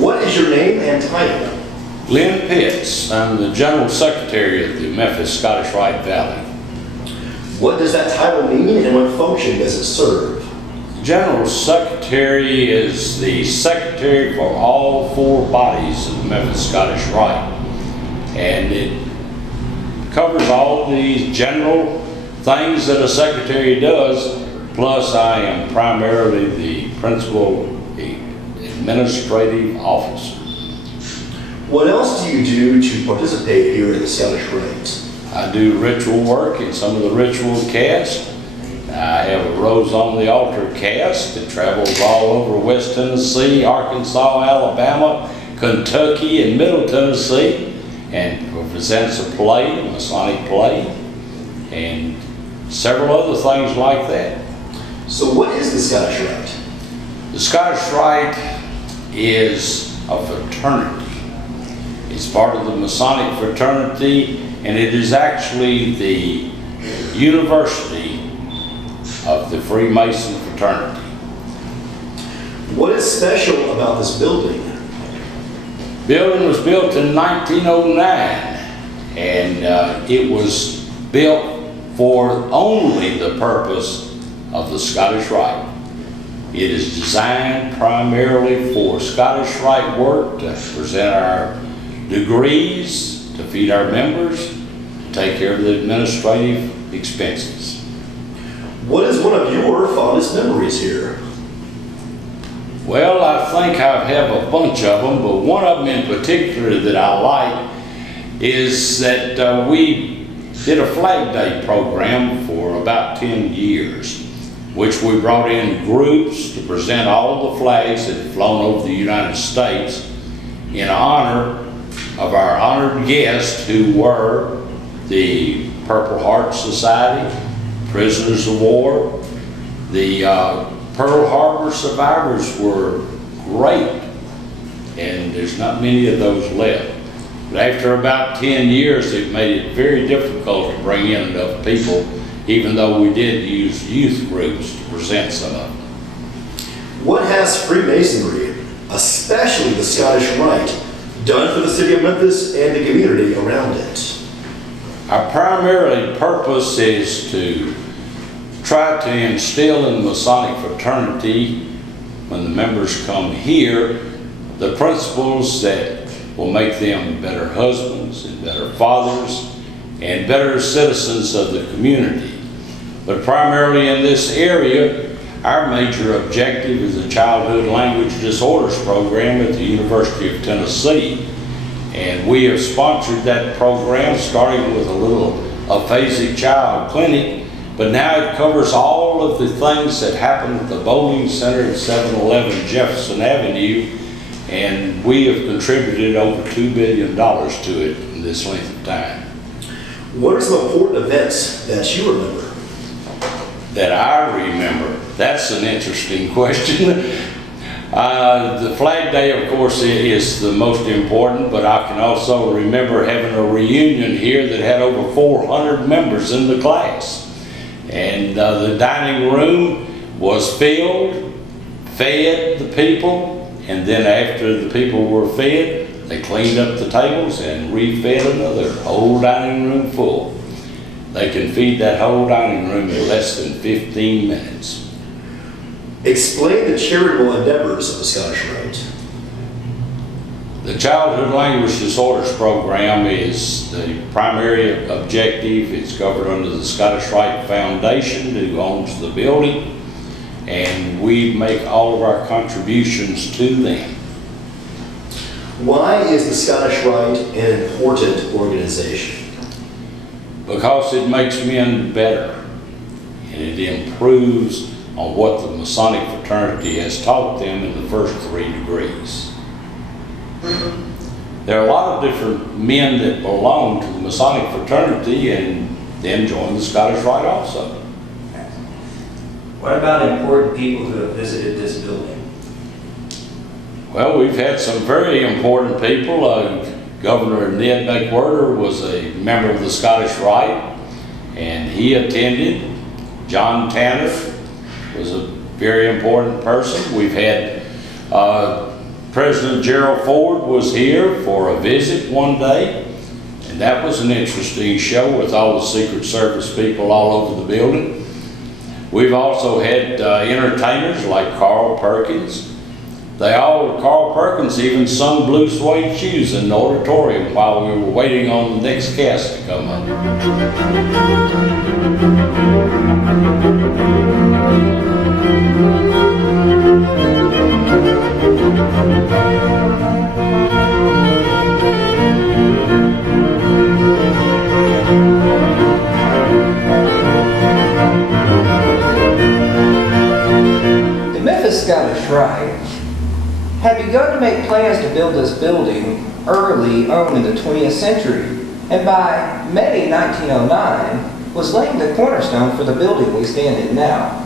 What is your name and title? Glen. I'm the General Secretary of the Memphis Scottish Rite Valley. What does that title mean and what function does it serve? General Secretary is the Secretary for all four bodies of the Memphis Scottish Rite. And it covers all these general things that a secretary does, plus I am primarily the principal administrative officer. What else do you do to participate here at the Scottish Rite? I do ritual work in some of the ritual cast. I have a Rose on the Altar cast that travels all over West Tennessee, Arkansas, Alabama, Kentucky, and Middle Tennessee, and presents a play, a Masonic play, and several other things like that. So what is the Scottish Rite? The Scottish Rite is a fraternity. It's part of the Masonic fraternity, and it is actually the university of the Freemason fraternity. What is special about this building? Building was built in 1909, and it was built for only the purpose of the Scottish Rite. It is designed primarily for Scottish Rite work, to present our degrees, to feed our members, to take care of the administrative expenses. What is one of your fondest memories here? Well, I think I have a bunch of them, but one of them in particular that I like is that we did a Flag Day program for about 10 years, which we brought in groups to present all the flags that had flown over the United States in honor of our honored guests who were the Purple Heart Society, Prisoners of War. The Pearl Harbor survivors were great, and there's not many of those left. But after about 10 years, it made it very difficult to bring in enough people, even though we did use youth groups to present some of them. What has Freemasonry, especially the Scottish Rite, done for the city of Memphis and the community around it? Our primary purpose is to try to instill in the Masonic fraternity, when the members come here, the principles that will make them better husbands and better fathers and better citizens of the community. But primarily in this area, our major objective is the Childhood Language Disorders program at the University of Tennessee. And we have sponsored that program, starting with a little aphasic child clinic, but now it covers all of the things that happen at the bowling center at 711 Jefferson Avenue, and we have contributed over $2 billion to it in this length of time. What are some important events that you remember? That I remember? That's an interesting question. The Flag Day, of course, is the most important, but I can also remember having a reunion here that had over 400 members in the class. And the dining room was filled, fed the people, and then after the people were fed, they cleaned up the tables and refed another whole dining room full. They can feed that whole dining room in less than 15 minutes. Explain the charitable endeavors of the Scottish Rite. The Childhood Language Disorders program is the primary objective. It's covered under the Scottish Rite Foundation, who owns the building, and we make all of our contributions to them. Why is the Scottish Rite an important organization? because it makes men better, and it improves on what the Masonic fraternity has taught them in the first 3 degrees. There are a lot of different men that belong to the Masonic fraternity and then join the Scottish Rite also. What about important people who have visited this building? Well, we've had some very important people. Governor Ned McWhirter was a member of the Scottish Rite, and he attended. John Tanner was a very important person. We've had President Gerald Ford was here for a visit one day, and that was an interesting show with all the Secret Service people all over the building. We've also had entertainers like Carl Perkins. Carl Perkins even sung Blue Suede Shoes in the auditorium while we were waiting on the next cast to come up. The Memphis Scottish Rite had begun to make plans to build this building early on in the 20th century, and by May 1909 was laying the cornerstone for the building we stand in now.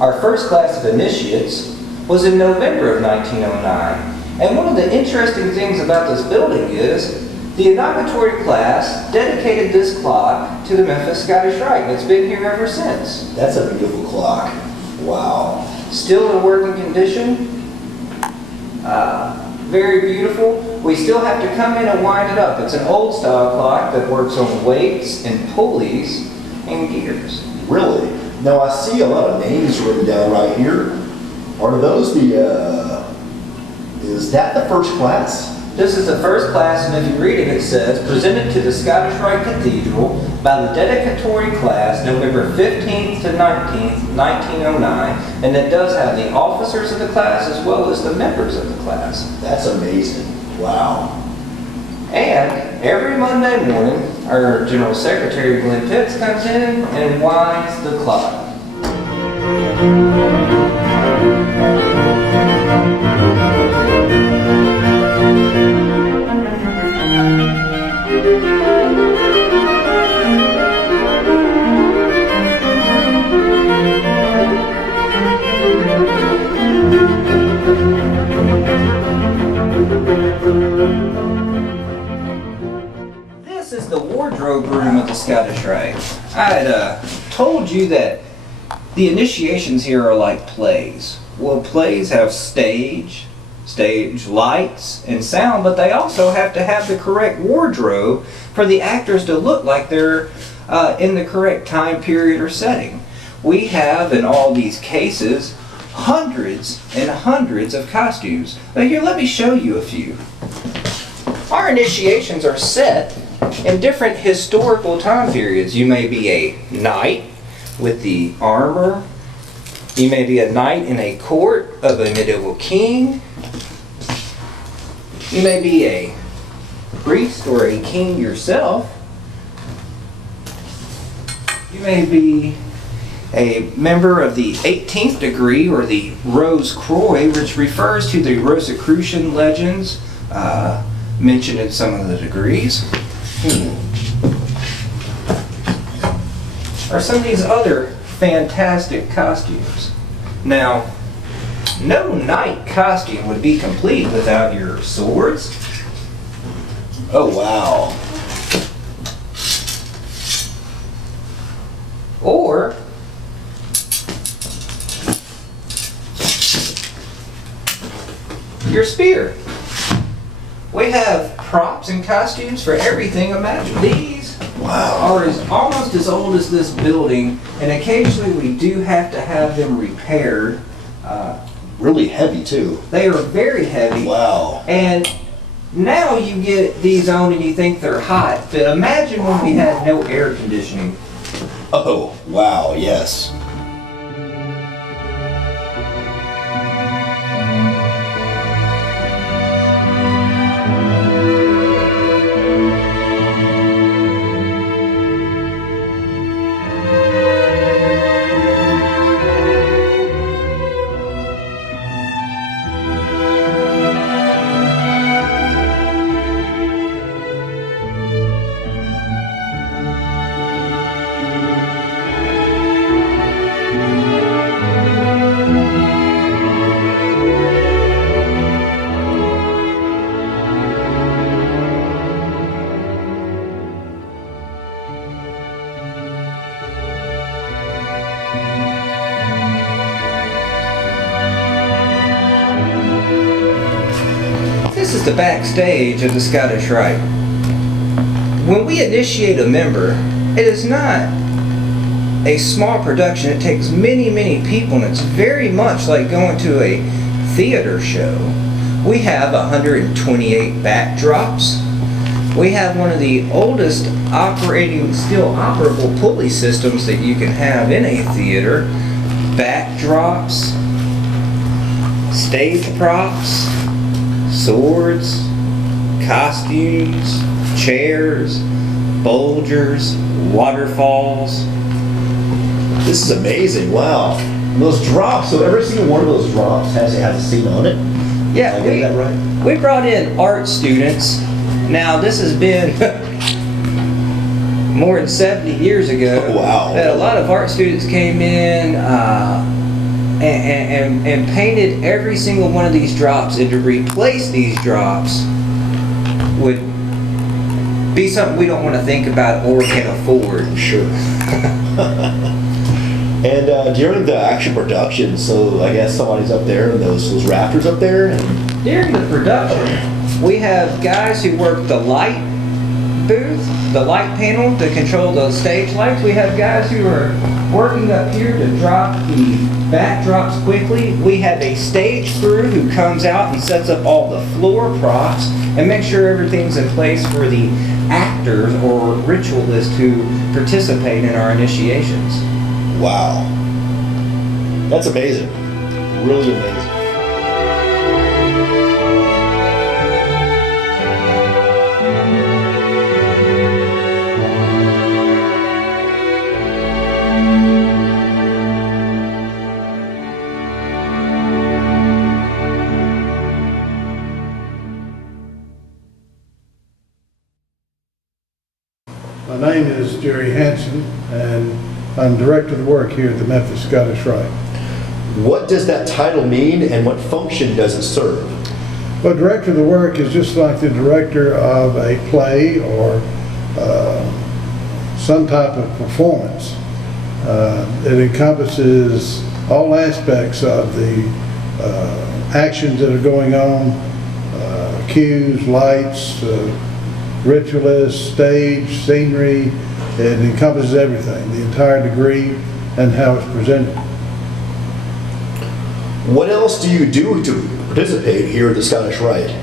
Our first class of initiates was in November of 1909, and one of the interesting things about this building is the inauguratory class dedicated this clock to the Memphis Scottish Rite, and it's been here ever since. That's a beautiful clock. Wow. Still in working condition. Very beautiful. We still have to come in and wind it up. It's an old style clock that works on weights and pulleys and gears. Really? Now I see a lot of names written down right here. Are those is that the first class? This is the first class, and if you read it, it says, presented to the Scottish Rite Cathedral by the dedicatory class November 15th to 19th, 1909, and it does have the officers of the class as well as the members of the class. That's amazing. Wow. And every Monday morning, our General Secretary Glen comes in and winds the clock. This is the wardrobe room of the Scottish Rite. I had told you that the initiations here are like plays. Well, plays have stage lights, and sound, but they also have to have the correct wardrobe for the actors to look like they're in the correct time period or setting. We have in all these cases hundreds and hundreds of costumes. But here, let me show you a few. Our initiations are set in different historical time periods. You may be a knight with the armor. You may be a knight in a court of a medieval king. You may be a priest or a king yourself. You may be a member of the 18th degree or the Rose Croix, which refers to the Rosicrucian legends mentioned in some of the degrees. Or some of these other fantastic costumes. Now, no knight costume would be complete without your swords. Oh, wow. Or your spear. We have props and costumes for everything imaginable. These are almost as old as this building, and occasionally we do have to have them repaired. Really heavy too. They are very heavy. Wow. And now you get these on and you think they're hot, but imagine when we had no air conditioning. Oh, wow, yes. the backstage of the Scottish Rite. When we initiate a member, it is not a small production. It takes many, many people, and it's very much like going to a theater show. We have 128 backdrops. We have one of the oldest still operable pulley systems that you can have in a theater. Backdrops, stage props, swords, costumes, chairs, bulgers, waterfalls. This is amazing, wow. Those drops, so every single one of those drops has a scene on it? Yeah, Did I get that right? we brought in art students. Now, this has been more than 70 years ago. Oh, wow. That a lot of art students came in and painted every single one of these drops, and to replace these drops would be something we don't want to think about or can afford. Sure. And during the actual production, so I guess somebody's up there and those rafters up there. And During the production, we have guys who work the light booth, the light panel to control the stage lights. We have guys who are working up here to drop the backdrops quickly. We have a stage crew who comes out and sets up all the floor props and makes sure everything's in place for the actors or ritualists who participate in our initiations. wow. That's amazing. Really amazing. My name is Jerry Hanson, and I'm Director of the Work here at the Memphis Scottish Rite. What does that title mean and what function does it serve? Well, Director of the Work is just like the director of a play or some type of performance. It encompasses all aspects of the actions that are going on, cues, lights, ritualists, stage, scenery. It encompasses everything, the entire degree and how it's presented. What else do you do to participate here at the Scottish Rite?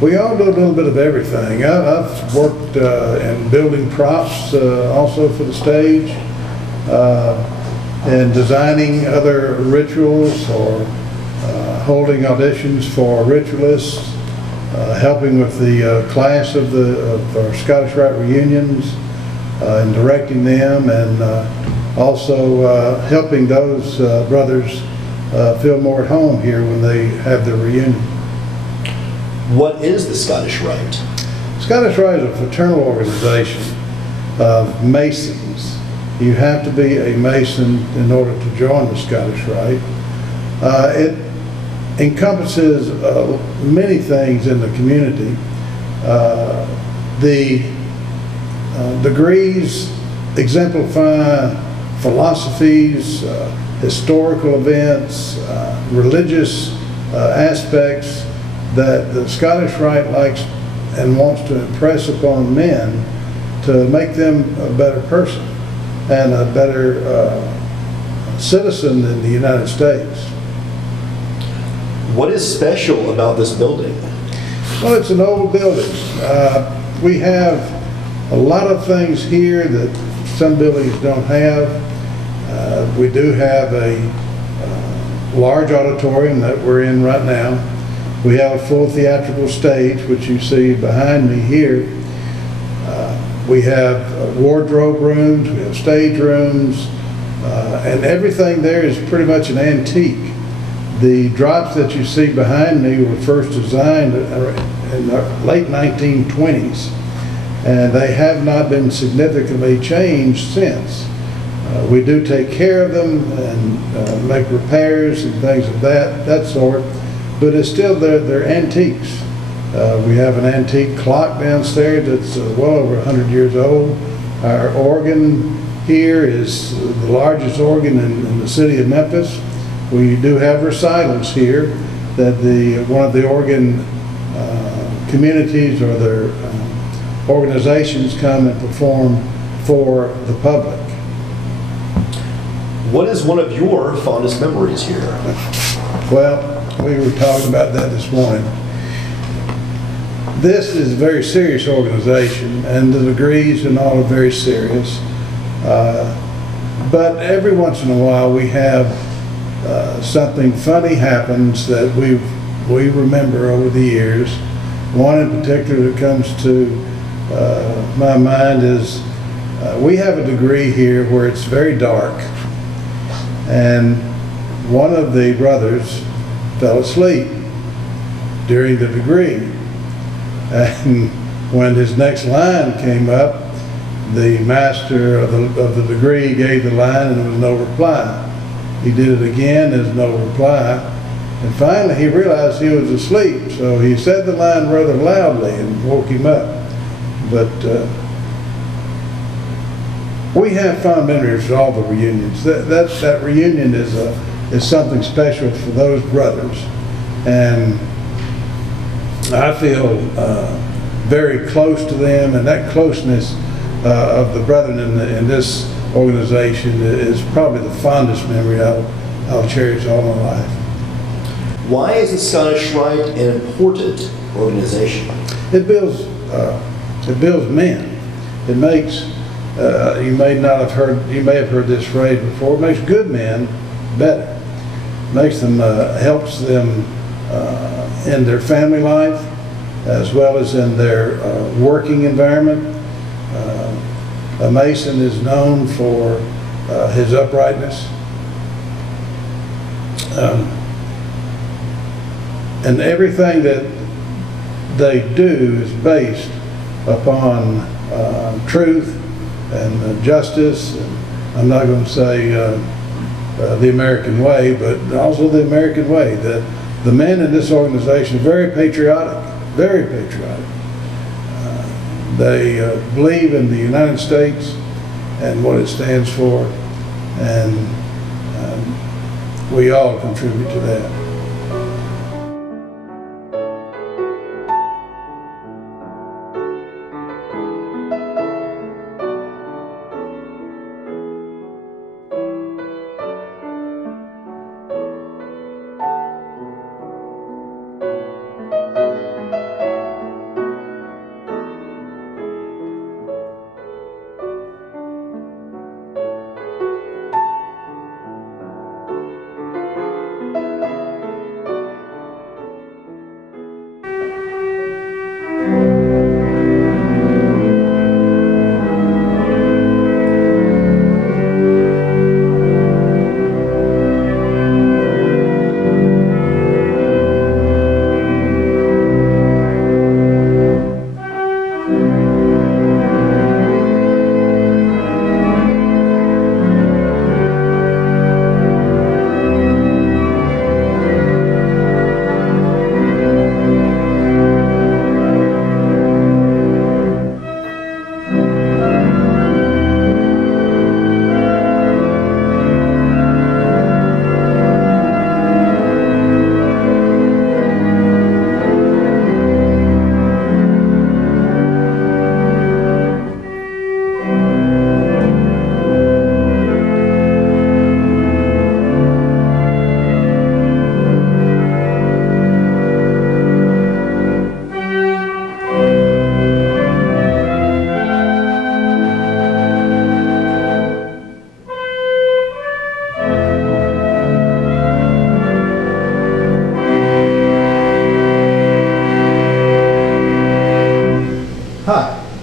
We all do a little bit of everything. I've worked in building props also for the stage, and designing other rituals or holding auditions for ritualists, helping with the class of our Scottish Rite reunions, and directing them, and also helping those brothers feel more at home here when they have their reunion. What is the Scottish Rite? Scottish Rite is a fraternal organization of Masons. You have to be a Mason in order to join the Scottish Rite. It encompasses many things in the community. The degrees exemplify philosophies, historical events, religious aspects that the Scottish Rite likes and wants to impress upon men to make them a better person and a better citizen in the United States. What is special about this building? Well, it's an old building. We have a lot of things here that some buildings don't have. We do have a large auditorium that we're in right now. We have a full theatrical stage, which you see behind me here. We have wardrobe rooms, we have stage rooms, and everything there is pretty much an antique. The drops that you see behind me were first designed in the late 1920s, and they have not been significantly changed since. We do take care of them and make repairs and things of that sort, but it's still, they're antiques. We have an antique clock downstairs that's well over 100 years old. Our organ here is the largest organ in the city of Memphis. We do have recitals here that one of the organ communities or their organizations come and perform for the public. What is one of your fondest memories here? Well, we were talking about that this morning. This is a very serious organization, and the degrees and all are very serious. But every once in a while we have something funny happens that we remember over the years. One in particular that comes to my mind is we have a degree here where it's very dark, and one of the brothers fell asleep during the degree. And when his next line came up, the master of the degree gave the line and there was no reply. He did it again, there's no reply. And finally he realized he was asleep, so he said the line rather loudly and woke him up. But we have fond memories of all the reunions. That reunion is something special for those brothers. And I feel very close to them, and that closeness of the brethren in this organization is probably the fondest memory I'll cherish all my life. Why is the Scottish Rite an important organization? It builds men. It makes you may have heard this phrase before. It makes good men better. Makes them helps them in their family life as well as in their working environment. A Mason is known for his uprightness. And everything that they do is based upon truth and justice. And I'm not going to say the American way, but also the American way. The men in this organization are very patriotic, very patriotic. They believe in the United States and what it stands for, and we all contribute to that.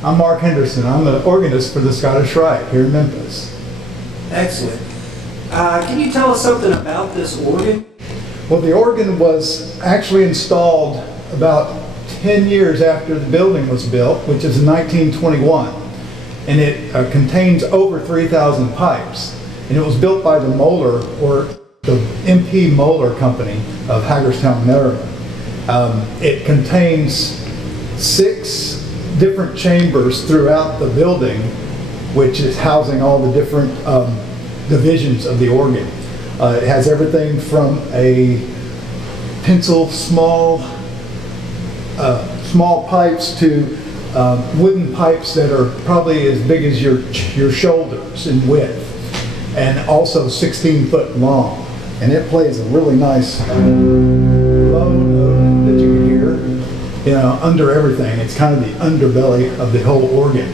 I'm Mark Henderson. I'm the organist for the Scottish Rite here in Memphis. Excellent. Can you tell us something about this organ? Well, the organ was actually installed about 10 years after the building was built, which is in 1921. And it contains over 3,000 pipes. And it was built by the Moeller, or the MP Moeller Company of Hagerstown, Maryland. It contains 6 different chambers throughout the building, which is housing all the different divisions of the organ. It has everything from a pencil small small pipes to wooden pipes that are probably as big as your shoulders in width, and also 16-foot long. And it plays a really nice low note that you can hear, under everything. It's kind of the underbelly of the whole organ.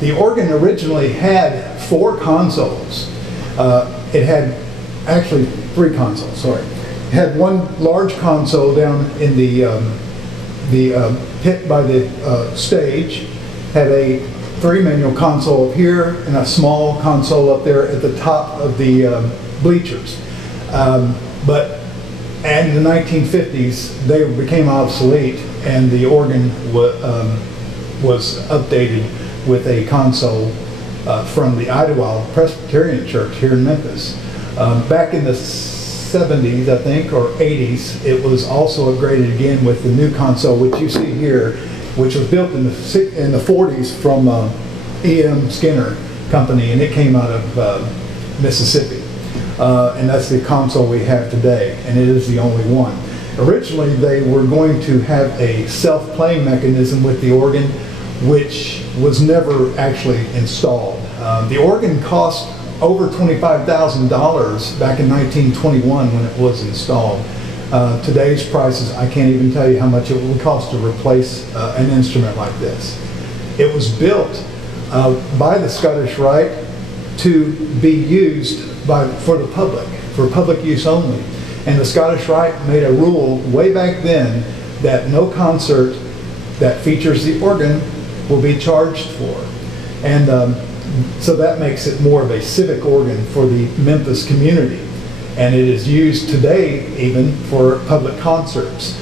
The organ originally had 4 consoles. It had actually 3 consoles, sorry. It had one large console down in the pit by the stage, had a 3 manual console up here and a small console up there at the top of the bleachers. But in the 1950s, they became obsolete, and the organ was updated with a console from the Idlewild Presbyterian Church here in Memphis. Back in the 70s, I think, or 80s, it was also upgraded again with the new console, which you see here, which was built in the 40s from E.M. Skinner Company, and it came out of Mississippi. And that's the console we have today, and it is the only one. Originally, they were going to have a self-playing mechanism with the organ, which was never actually installed. The organ cost over $25,000 back in 1921 when it was installed. Today's prices, I can't even tell you how much it would cost to replace an instrument like this. It was built by the Scottish Rite to be used for the public, for public use only. And the Scottish Rite made a rule way back then that no concert that features the organ will be charged for. And so that makes it more of a civic organ for the Memphis community. And it is used today even for public concerts.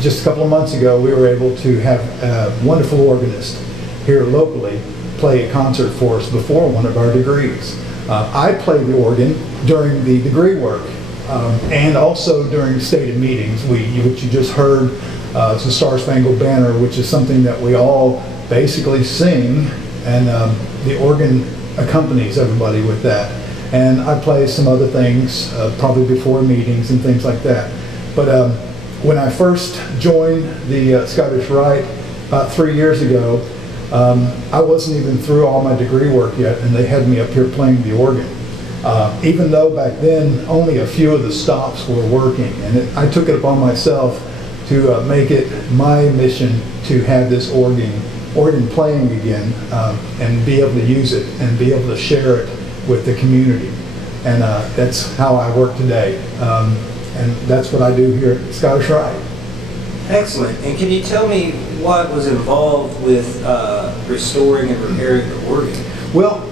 Just a couple of months ago, we were able to have a wonderful organist here locally play a concert for us before one of our degrees. I played the organ during the degree work and also during stated meetings, which you just heard. It's the Star Spangled Banner, which is something that we all basically sing, and the organ accompanies everybody with that. And I play some other things, probably before meetings and things like that. But when I first joined the Scottish Rite about 3 years ago, I wasn't even through all my degree work yet, and they had me up here playing the organ. Even though back then only a few of the stops were working, and I took it upon myself to make it my mission to have this organ playing again, and be able to use it and be able to share it with the community. And that's how I work today, and that's what I do here at Scottish Rite. Excellent. And can you tell me what was involved with restoring and repairing the organ? Well,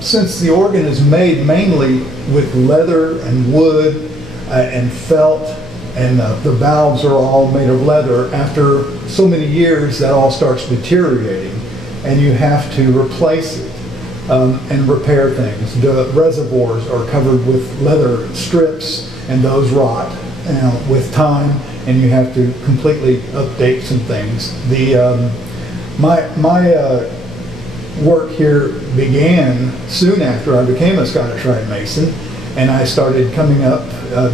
since the organ is made mainly with leather and wood and felt, and the valves are all made of leather, after so many years that all starts deteriorating, and you have to replace it and repair things. The reservoirs are covered with leather strips, and those rot with time, and you have to completely update some things. My work here began soon after I became a Scottish Rite Mason, and I started coming up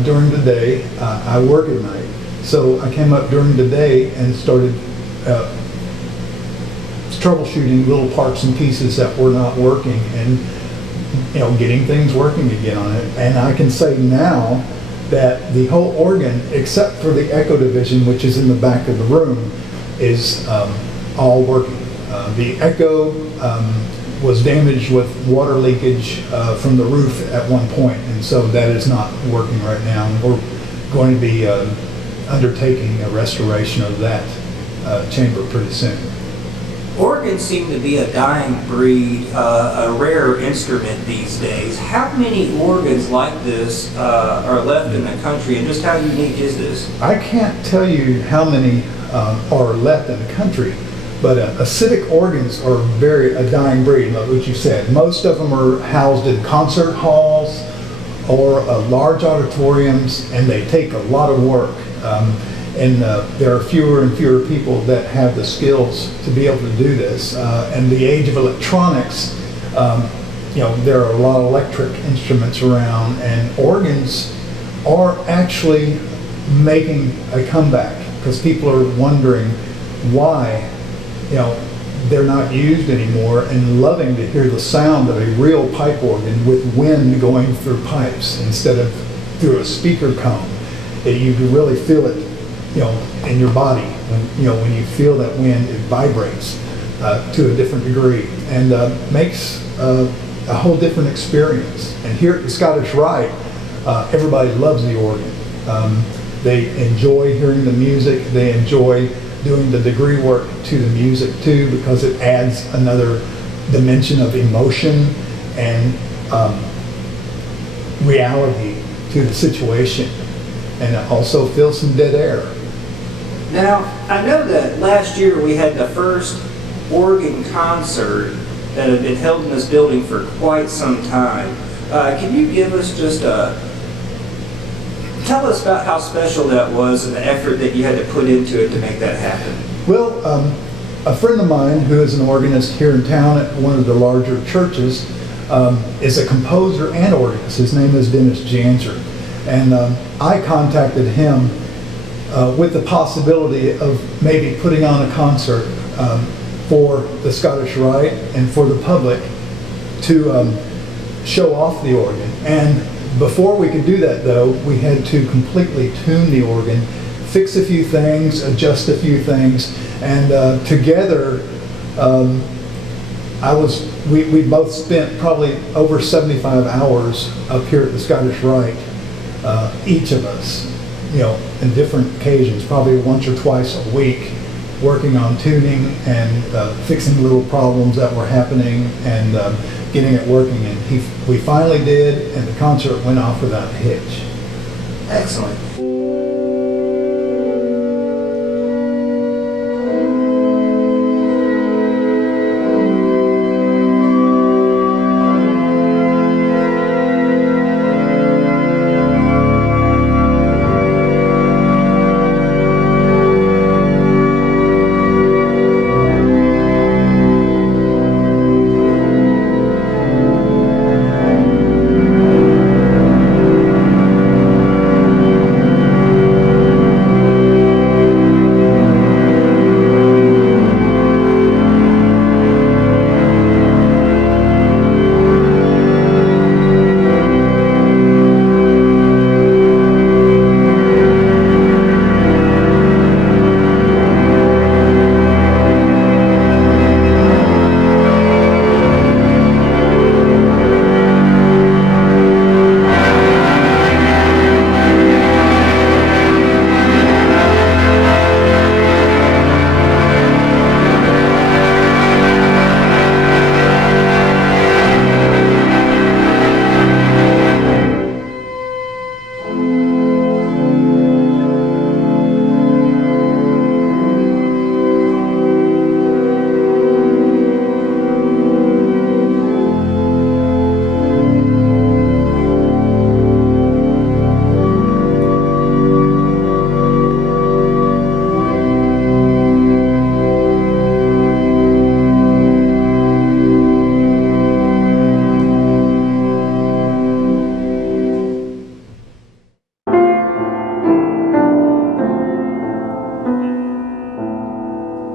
during the day. I work at night, so I came up during the day and started troubleshooting little parts and pieces that were not working, and getting things working again on it. And I can say now that the whole organ, except for the echo division, which is in the back of the room, is all working. The echo was damaged with water leakage from the roof at one point, and so that is not working right now. We're going to be undertaking a restoration of that chamber pretty soon. Organs seem to be a dying breed, a rare instrument these days. How many organs like this are left in the country, and just how unique is this? I can't tell you how many are left in the country, but acidic organs are a dying breed, like what you said. Most of them are housed in concert halls or large auditoriums, and they take a lot of work. And there are fewer and fewer people that have the skills to be able to do this. And the age of electronics, there are a lot of electric instruments around, and organs are actually making a comeback because people are wondering why, they're not used anymore, and loving to hear the sound of a real pipe organ with wind going through pipes instead of through a speaker cone. That you can really feel it, in your body. When you feel that wind, it vibrates to a different degree and makes a whole different experience. And here at the Scottish Rite, everybody loves the organ. They enjoy hearing the music. They enjoy doing the degree work to the music too, because it adds another dimension of emotion and reality to the situation. And it also fills some dead air. Now, I know that last year we had the first organ concert that had been held in this building for quite some time. Can you give us tell us about how special that was and the effort that you had to put into it to make that happen? Well, a friend of mine who is an organist here in town at one of the larger churches is a composer and organist. His name is Dennis Janser. And I contacted him with the possibility of maybe putting on a concert for the Scottish Rite and for the public to show off the organ. And before we could do that, though, we had to completely tune the organ, fix a few things, adjust a few things, and together we both spent probably over 75 hours up here at the Scottish Rite, each of us, in different occasions, probably once or twice a week, working on tuning and fixing little problems that were happening and getting it working. And we finally did, and the concert went off without a hitch. Excellent.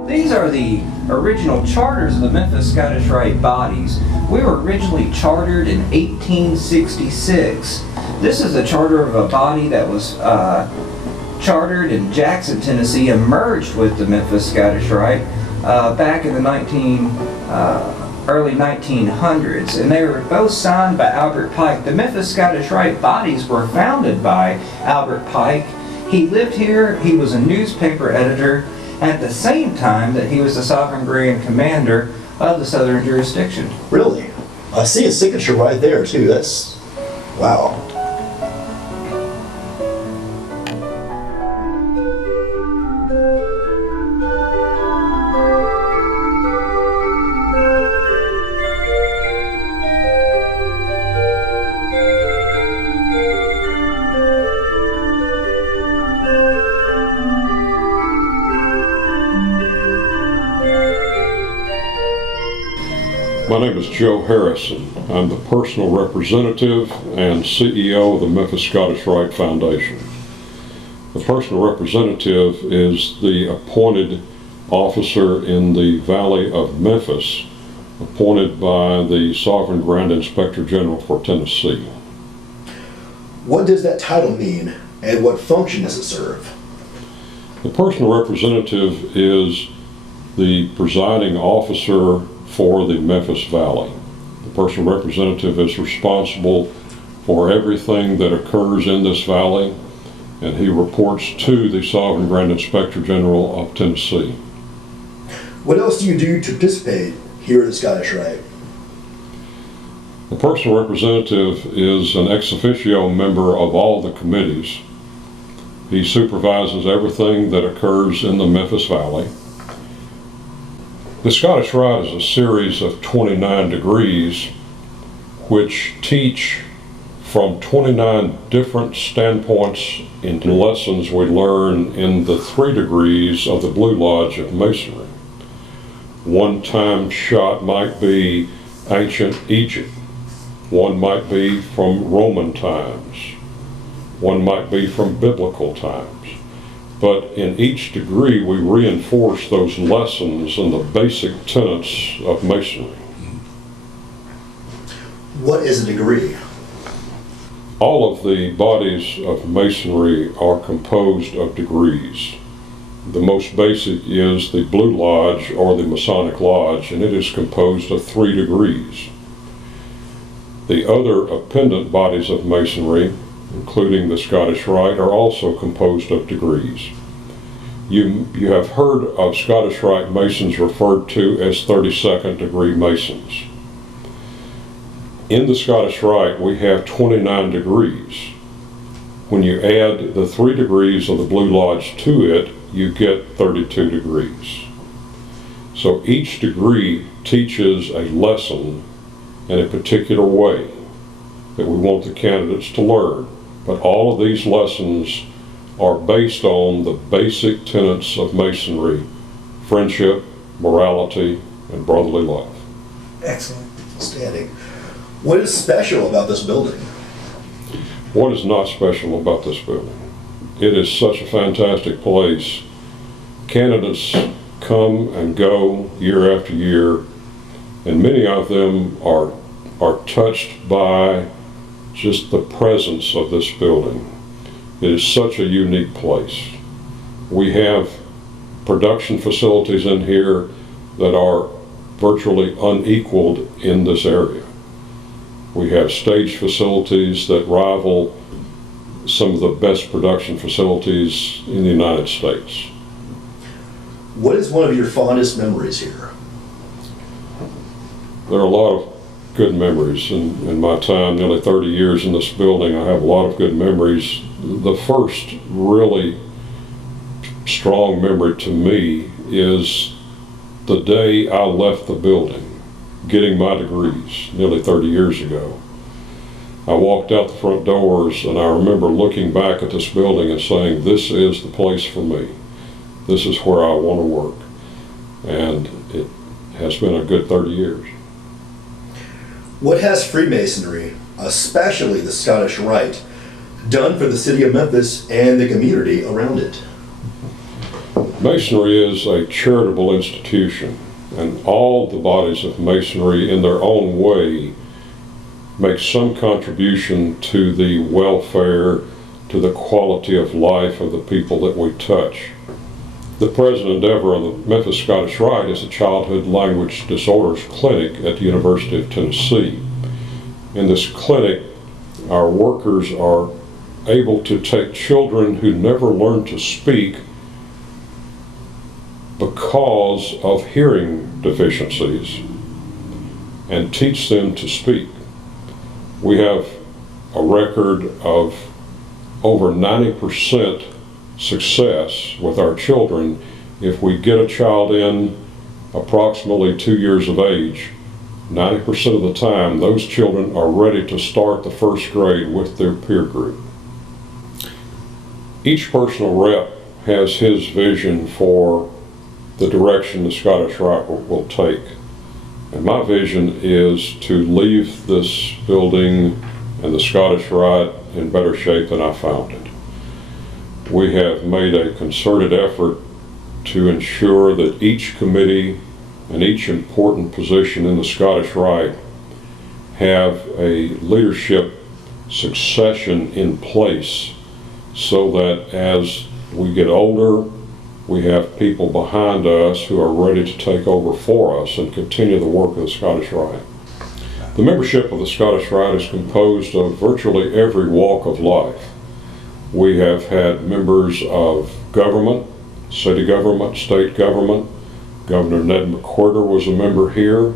These are the original charters of the Memphis Scottish Rite bodies. We were originally chartered in 1866. This is a charter of a body that was chartered in Jackson, Tennessee, and merged with the Memphis Scottish Rite back in the early 1900s, and they were both signed by Albert Pike. The Memphis Scottish Rite bodies were founded by Albert Pike. He lived here, he was a newspaper editor, at the same time that he was the sovereign grand commander of the southern jurisdiction. Really? I see a signature right there too. That's, wow. My name is Joe Harrison. I'm the personal representative and CEO of the Memphis Scottish Rite Foundation. The personal representative is the appointed officer in the Valley of Memphis, appointed by the Sovereign Grand Inspector General for Tennessee. What does that title mean, and what function does it serve? The personal representative is the presiding officer for the Memphis Valley. The personal representative is responsible for everything that occurs in this valley, and he reports to the Sovereign Grand Inspector General of Tennessee. What else do you do to participate here at the Scottish Rite? The personal representative is an ex officio member of all the committees. He supervises everything that occurs in the Memphis Valley. The Scottish Rite is a series of 29 degrees which teach from 29 different standpoints in lessons we learn in the 3 degrees of the Blue Lodge of Masonry. One time shot might be ancient Egypt. One might be from Roman times. One might be from biblical times. But in each degree, we reinforce those lessons and the basic tenets of Masonry. What is a degree? All of the bodies of Masonry are composed of degrees. The most basic is the Blue Lodge or the Masonic Lodge, and it is composed of 3 degrees. The other appendant bodies of Masonry, including the Scottish Rite, are also composed of degrees. You have heard of Scottish Rite Masons referred to as 32nd degree Masons. In the Scottish Rite, we have 29 degrees. When you add the 3 degrees of the Blue Lodge to it, you get 32 degrees. So each degree teaches a lesson in a particular way that we want the candidates to learn. But all of these lessons are based on the basic tenets of Masonry: friendship, morality, and brotherly love. Excellent. Outstanding. What is special about this building? What is not special about this building? It is such a fantastic place. Candidates come and go year after year, and many of them are touched by just the presence of this building. It is such a unique place. We have production facilities in here that are virtually unequaled in this area. We have stage facilities that rival some of the best production facilities in the United States. What is one of your fondest memories here? There are a lot of good memories in my time, nearly 30 years in this building. I have a lot of good memories. The first really strong memory to me is the day I left the building, getting my degrees nearly 30 years ago. I walked out the front doors and I remember looking back at this building and saying, this is the place for me. This is where I want to work. And it has been a good 30 years. What has Freemasonry, especially the Scottish Rite, done for the city of Memphis and the community around it? Masonry is a charitable institution, and all the bodies of Masonry in their own way make some contribution to the welfare, to the quality of life of the people that we touch. The present endeavor of the Memphis Scottish Rite is a childhood language disorders clinic at the University of Tennessee. In this clinic, our workers are able to take children who never learned to speak because of hearing deficiencies and teach them to speak. We have a record of over 90% success with our children. If we get a child in approximately 2 years of age, 90% of the time those children are ready to start the first grade with their peer group. Each personal rep has his vision for the direction the Scottish Rite will take. And my vision is to leave this building and the Scottish Rite in better shape than I found it. we have made a concerted effort to ensure that each committee and each important position in the Scottish Rite have a leadership succession in place, so that as we get older, we have people behind us who are ready to take over for us and continue the work of the Scottish Rite. The membership of the Scottish Rite is composed of virtually every walk of life. We have had members of government, city government, state government. Governor Ned McWhirter was a member here.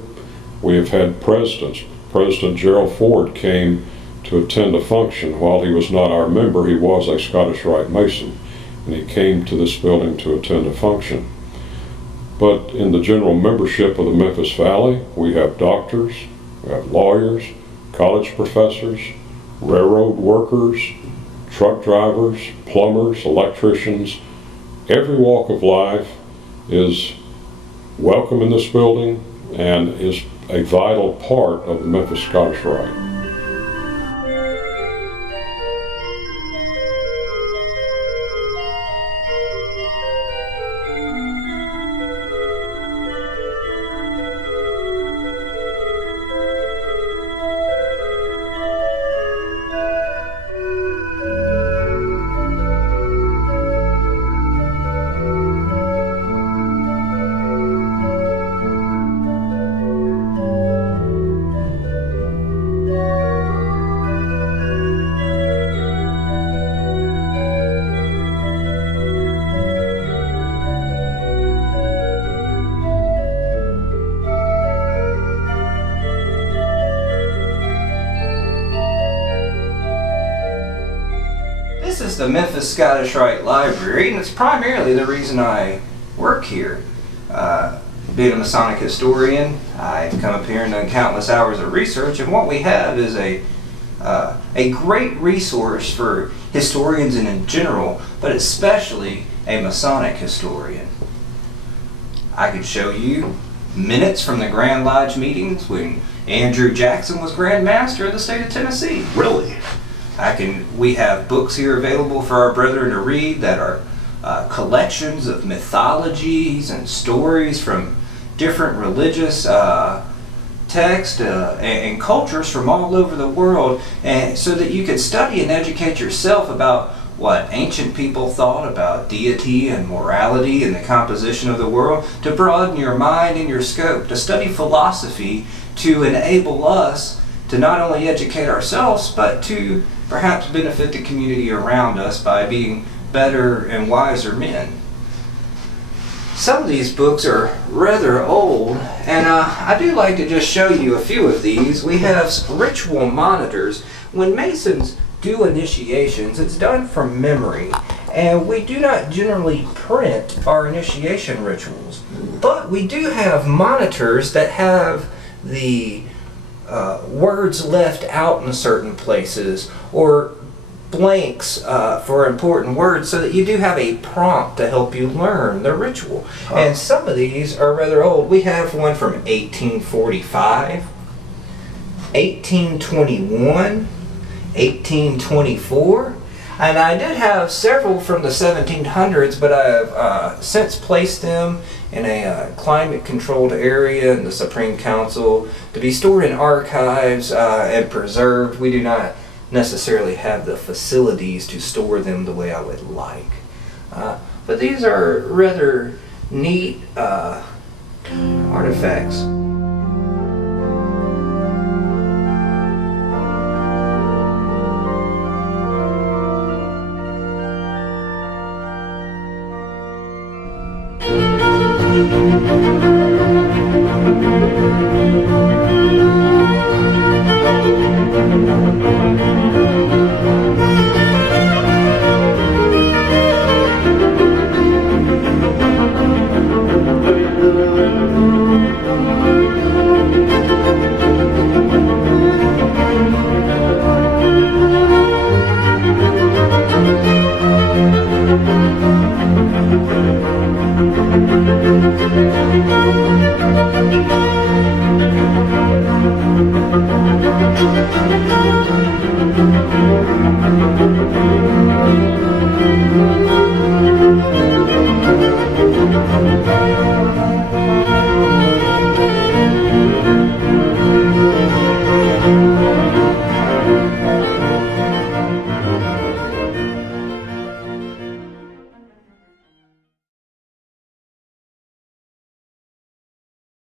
We have had presidents. President Gerald Ford came to attend a function. While he was not our member, he was a Scottish Rite Mason, and he came to this building to attend a function. But in the general membership of the Memphis Valley, we have doctors, we have lawyers, college professors, railroad workers, truck drivers, plumbers, electricians. Every walk of life is welcome in this building and is a vital part of the Memphis Scottish Rite. This is the Memphis Scottish Rite Library, and it's primarily the reason I work here. Being a Masonic historian, I've come up here and done countless hours of research, and what we have is a great resource for historians and in general, but especially a Masonic historian. I could show you minutes from the Grand Lodge meetings when Andrew Jackson was Grand Master of the state of Tennessee. Really? We have books here available for our brethren to read that are collections of mythologies and stories from different religious texts and cultures from all over the world, and so that you could study and educate yourself about what ancient people thought about deity and morality and the composition of the world, to broaden your mind and your scope, to study philosophy, to enable us to not only educate ourselves, but to perhaps benefit the community around us by being better and wiser men. Some of these books are rather old, and I do like to just show you a few of these. We have ritual monitors. When Masons do initiations, it's done from memory, and we do not generally print our initiation rituals, but we do have monitors that have the words left out in certain places, or blanks for important words, so that you do have a prompt to help you learn the ritual. And some of these are rather old. We have one from 1845, 1821, 1824, and I did have several from the 1700s, but I've since placed them in a climate-controlled area in the Supreme Council to be stored in archives and preserved. We do not necessarily have the facilities to store them the way I would like. But these are rather neat artifacts. Thank you.